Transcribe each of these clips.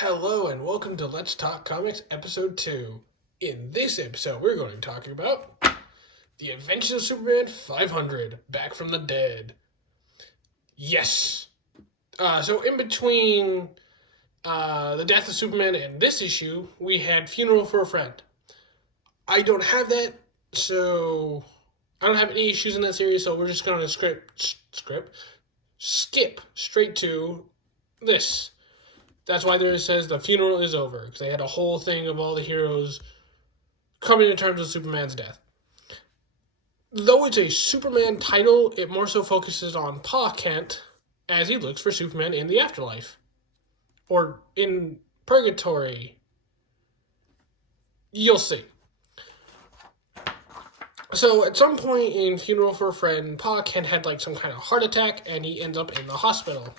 Hello and welcome to Let's Talk Comics Episode 2. In this episode, we're going to be talking about The Adventures of Superman 500, Back from the Dead. Yes! So in between the death of Superman and this issue, we had Funeral for a Friend. I don't have that, so I don't have any issues in that series, so we're just going to skip straight to this. That's why there it says the funeral is over, because they had a whole thing of all the heroes coming to terms with Superman's death. Though it's a Superman title, it more so focuses on Pa Kent as he looks for Superman in the afterlife. Or in purgatory. You'll see. So at some point in Funeral for a Friend, Pa Kent had some kind of heart attack and he ends up in the hospital.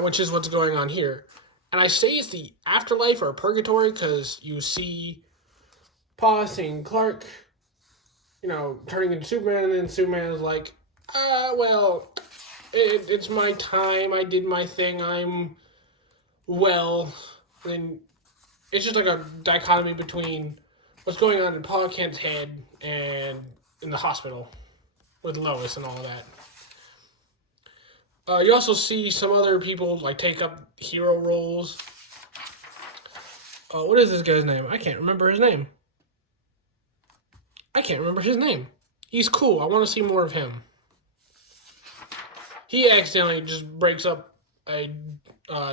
Which is what's going on here. And I say it's the afterlife or purgatory because you see Pa seeing Clark, turning into Superman, and then Superman is like, it's my time, I did my thing, I'm well. And then it's just like a dichotomy between what's going on in Pa Kent's head and in the hospital with Lois and all of that. You also see some other people take up hero roles. What is this guy's name? I can't remember his name. He's cool. I want to see more of him. He accidentally just breaks up a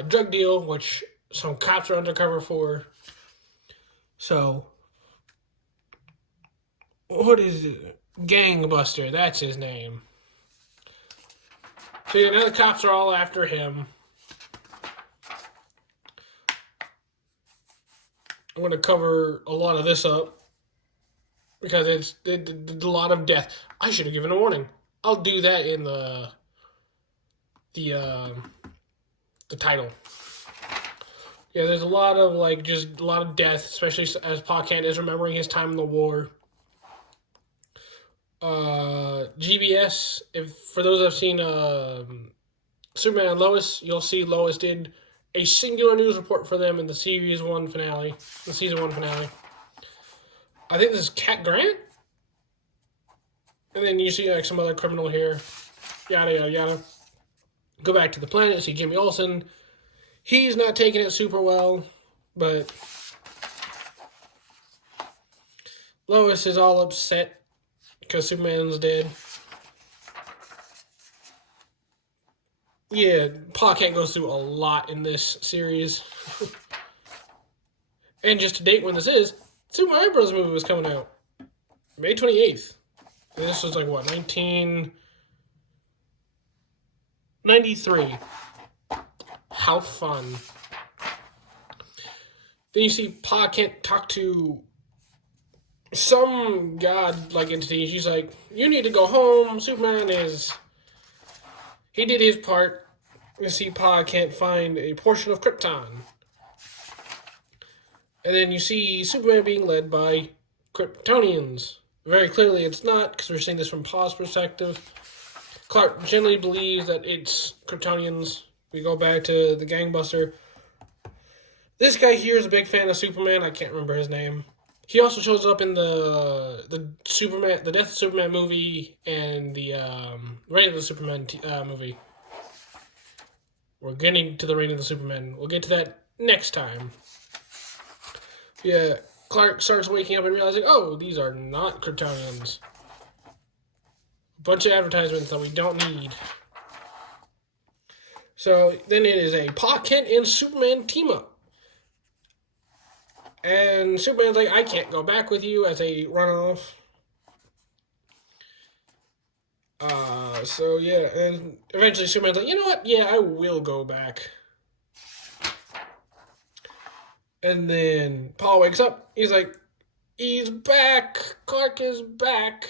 drug deal, which some cops are undercover for. So, what is it? Gangbuster, that's his name. So now the cops are all after him. I'm going to cover a lot of this up because it's a lot of death. I should have given a warning. I'll do that in the title. Yeah, there's a lot of just a lot of death, especially as Pa Kent is remembering his time in the war. GBS, for those that have seen Superman and Lois, you'll see Lois did a singular news report for them in the season 1 finale. I think this is Cat Grant? And then you see some other criminal here. Yada, yada, yada. Go back to the planet, see Jimmy Olsen. He's not taking it super well, but Lois is all upset because Superman's dead. Yeah, Pa Kent goes through a lot in this series. And just to date when this is, Super Mario Bros. Movie was coming out May 28th. And this was 1993. How fun. Then you see Pa Kent talk to some god entity. She's like, you need to go home. Superman he did his part. You see Pa Kent find a portion of Krypton. And then you see Superman being led by Kryptonians. Very clearly it's not, because we're seeing this from Pa's perspective. Clark generally believes that it's Kryptonians. We go back to the Gangbuster. This guy here is a big fan of Superman. I can't remember his name. He also shows up in the Death of Superman movie and the Reign of the Superman movie. We're getting to the Reign of the Superman. We'll get to that next time. Yeah, Clark starts waking up and realizing, oh, these are not Kryptonians. A bunch of advertisements that we don't need. So then it is a Pa Kent and Superman team up. And Superman's like, I can't go back with you as a runoff. So yeah, and eventually Superman's like, you know what? Yeah, I will go back. And then Paul wakes up. He's like, he's back. Clark is back.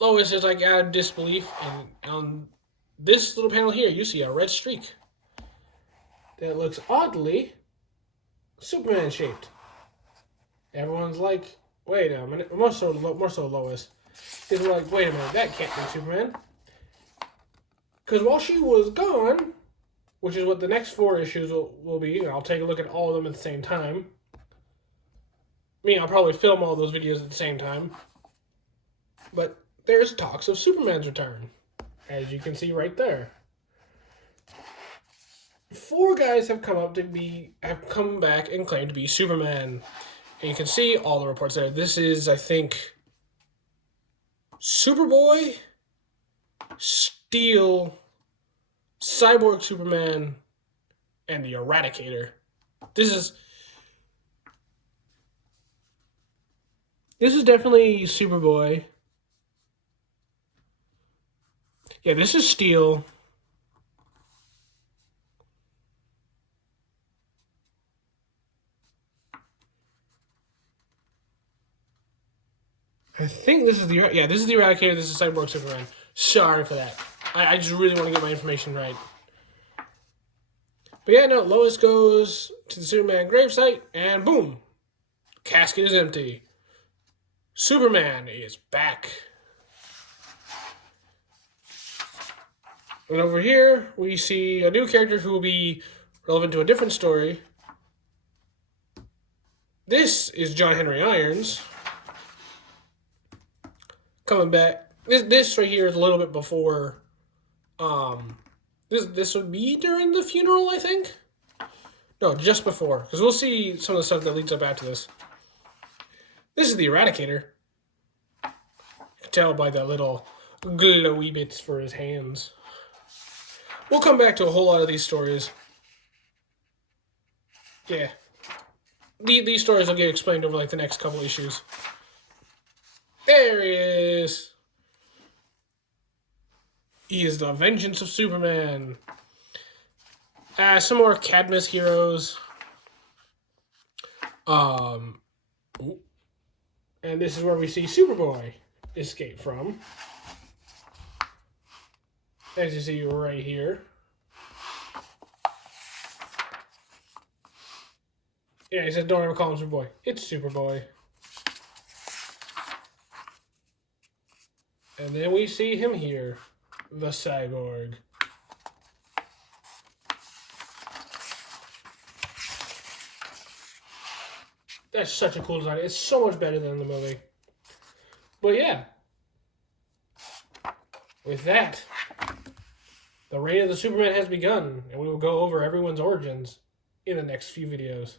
Lois is out of disbelief. And on this little panel here, you see a red streak that looks oddly Superman shaped. Everyone's like, wait a minute. More so Lois. Is like, wait a minute, that can't be Superman. Because while she was gone, which is what the next 4 issues will be. I'll take a look at all of them at the same time. I'll probably film all those videos at the same time. But there's talks of Superman's return, as you can see right there. 4 guys have come back and claimed to be Superman. And you can see all the reports there. This is, I think, Superboy, Steel, Cyborg Superman, and the Eradicator. This is definitely Superboy. Yeah, this is Steel. I think this is the Eradicator. This is Cyborg Superman. Sorry for that. I just really want to get my information right. But yeah, no, Lois goes to the Superman gravesite, and boom, casket is empty. Superman is back. And over here, we see a new character who will be relevant to a different story. This is John Henry Irons. Coming back. This right here is a little bit before. This would be during the funeral, I think. No, just before, because we'll see some of the stuff that leads up after this. This is the Eradicator. You can tell by the little glowy bits for his hands. We'll come back to a whole lot of these stories. Yeah. These stories will get explained over like the next couple issues. There he is. He is the vengeance of Superman. Some more Cadmus heroes. And this is where we see Superboy escape from. As you see right here. Yeah, he said, don't ever call him Superboy. It's Superboy. And then we see him here. The Cyborg. That's such a cool design. It's so much better than the movie. But yeah. With that, the reign of the Superman has begun, and we will go over everyone's origins in the next few videos.